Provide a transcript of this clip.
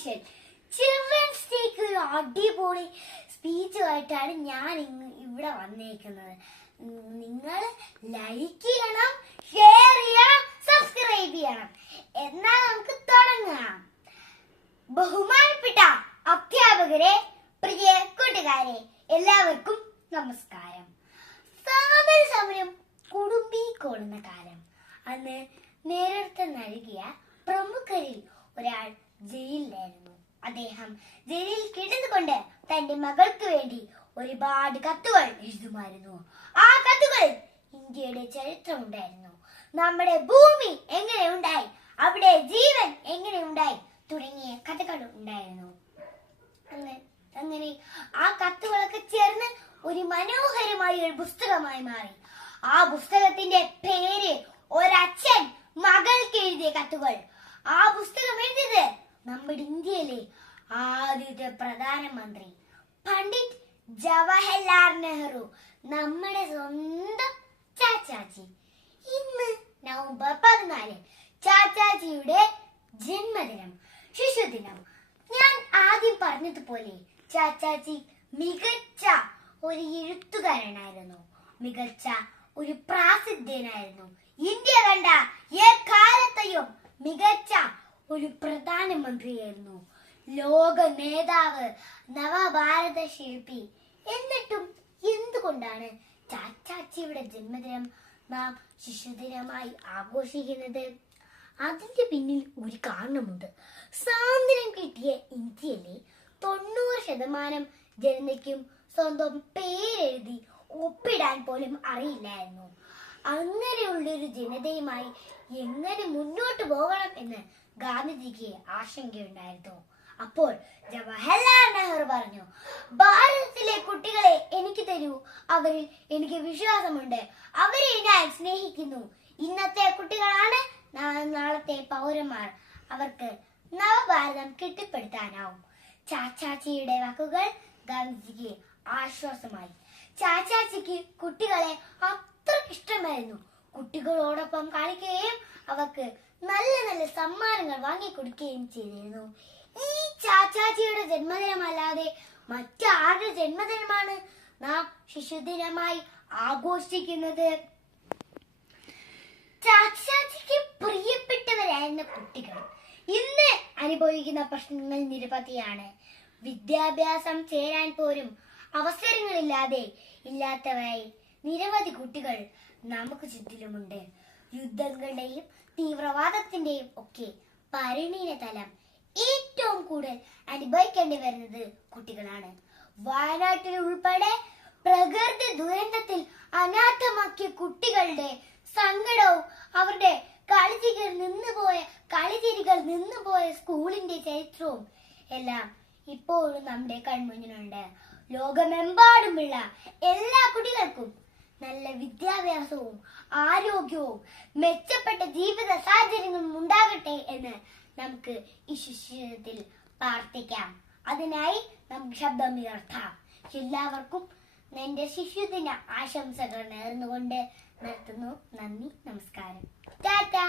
Official children's ഡേക്ക് ഒരു അടിപൊളി സ്പീച്ചുമായിട്ടാണ് ഞാൻ ഇവിടെ വന്നേക്കുന്നത്. നിങ്ങൾ ലൈക്ക് ചെയ്യണം, ഷെയർ ചെയ്യണം, സബ്സ്ക്രൈബ് ചെയ്യണം. എന്നാൽ നമുക്ക് തുടങ്ങാം. ബഹുമാനപ്പെട്ട അധ്യാപകരെ, പ്രിയ കൂട്ടുകാരെ, എല്ലാവർക്കും നമസ്കാരം. സ്വാതന്ത്ര്യ സമരം കുടുംബിക്കൊള്ളുന്ന കാലം. അന്ന് നേതൃത്വം നൽകിയ പ്രമുഖരിൽ ഒരാൾ ജയിലിലായിരുന്നു. അദ്ദേഹം ജയിലിൽ കിടന്നുകൊണ്ട് തന്റെ മകൾക്ക് വേണ്ടി ഒരുപാട് കത്തുകൾ എഴുതുമായിരുന്നു. ആ കത്തുകളിൽ ഇന്ത്യയുടെ ചരിത്രം ഉണ്ടായിരുന്നു. നമ്മുടെ ഭൂമി എങ്ങനെ ഉണ്ടായി, അവിടെ ജീവൻ എങ്ങനെ ഉണ്ടായി തുടങ്ങിയ കഥകൾ ഉണ്ടായിരുന്നു. അങ്ങനെ ആ കത്തുകളൊക്കെ ചേർന്ന് ഒരു മനോഹരമായ ഒരു പുസ്തകമായി മാറി. ആ പുസ്തകത്തിന്റെ പേര് ഒരച്ഛൻ മകൾക്ക് എഴുതിയ കത്തുകൾ. ആ പുസ്തകം എഴുതിയത് നമ്മുടെ ഇന്ത്യയിലെ ആദ്യത്തെ പ്രധാനമന്ത്രി പണ്ഡിറ്റ് ജവഹർലാൽ നെഹ്റു, നമ്മുടെ സ്വന്തം ചാച്ചാജി. ഇന്ന് നവംബർ 14 ചാച്ചാജിയുടെ ജന്മദിനം, ശിശുദിനം. ഞാൻ ആദ്യം പറഞ്ഞതുപോലെ ചാച്ചാജി മികച്ച ഒരു എഴുത്തുകാരനായിരുന്നു, മികച്ച ഒരു പ്രാസിദ്ധ്യനായിരുന്നു. ഇന്ത്യ കണ്ട എക്കാലത്തെയും മികച്ച ഒരു പ്രധാനമന്ത്രിയായിരുന്നു, ലോക നേതാവ്, നവഭാരത ശില്പി. എന്നിട്ടും എന്തുകൊണ്ടാണ് ചാച്ചാജിയുടെ ജന്മദിനം നാം ശിശുദിനമായി ആഘോഷിക്കുന്നത്? അതിന്റെ പിന്നിൽ ഒരു കാരണമുണ്ട്. സ്വാതന്ത്ര്യം കിട്ടിയ ഇന്ത്യയിലെ 90% ജനതയ്ക്കും സ്വന്തം പേരെഴുതി ഒപ്പിടാൻ പോലും അറിയില്ലായിരുന്നു. അങ്ങനെയുള്ളൊരു ജനതയുമായി എങ്ങനെ മുന്നോട്ട് പോകണം എന്ന് ഗാന്ധിജിക്ക് ആശങ്കയുണ്ടായിരുന്നു. അപ്പോൾ ജവഹർലാൽ നെഹ്റു പറഞ്ഞു, ഭാരതത്തിലെ കുട്ടികളെ എനിക്ക് തരൂ, അവരിൽ എനിക്ക് വിശ്വാസമുണ്ട്, അവരെ ഞാൻ സ്നേഹിക്കുന്നു. ഇന്നത്തെ കുട്ടികളാണ് നാളത്തെ പൗരന്മാർ, അവർക്ക് നവഭാരതം കെട്ടിപ്പടുത്താനാവും. ചാച്ചാജിയുടെ വാക്കുകൾ ഗാന്ധിജിക്ക് ആശ്വാസമായി. ചാച്ചാജിക്ക് കുട്ടികളെ അത്ര ഇഷ്ടമായിരുന്നു. കുട്ടികളോടൊപ്പം കളിക്കുകയും അവർക്ക് നല്ല നല്ല സമ്മാനങ്ങൾ വാങ്ങിക്കൊടുക്കുകയും ചെയ്തിരുന്നു. ഈ ചാച്ചാജിയുടെ ജന്മദിനമല്ലാതെ മറ്റാരുടെ ജന്മദിനമാണ് നാം ശിശുദിനമായി ആഘോഷിക്കുന്നത്? ചാച്ചാജിക്ക് പ്രിയപ്പെട്ടവരായിരുന്ന കുട്ടികൾ ഇന്ന് അനുഭവിക്കുന്ന പ്രശ്നങ്ങൾ നിരവധിയാണ്. വിദ്യാഭ്യാസം ചേരാൻ പോലും അവസരങ്ങളില്ലാതെ ഇല്ലാത്തവരായി നിരവധി കുട്ടികൾ നമുക്ക് ചുറ്റിലുമുണ്ട്. യുദ്ധങ്ങളുടെയും തീവ്രവാദത്തിന്റെയും ഒക്കെ പരിണീത തലം ഏറ്റവും കൂടുതൽ അനുഭവിക്കേണ്ടി വരുന്നത് കുട്ടികളാണ്. വയനാട്ടിൽ ഉൾപ്പെടെ പ്രകൃതി ദുരന്തത്തിൽ അനാഥമാക്കിയ കുട്ടികളുടെ സങ്കടവും അവരുടെ കളിചിരികൾ നിന്നുപോയ സ്കൂളിന്റെ ചരിത്രവും എല്ലാം ഇപ്പോഴും നമ്മുടെ കൺമുന്നിലുണ്ട്. ലോകമെമ്പാടുമുള്ള എല്ലാ കുട്ടികൾക്കും നല്ല വിദ്യാഭ്യാസവും ആരോഗ്യവും മെച്ചപ്പെട്ട ജീവിത സാഹചര്യങ്ങളും ഉണ്ടാകട്ടെ എന്ന് നമുക്ക് ഈ ശിശുദിനത്തിൽ പ്രാർത്ഥിക്കാം. അതിനായി നമുക്ക് ശബ്ദമുയർത്താം. എല്ലാവർക്കും എന്റെ ശിശുദിന ആശംസകൾ നേർന്നുകൊണ്ട് നിർത്തുന്നു. നന്ദി, നമസ്കാരം, ടാറ്റാ.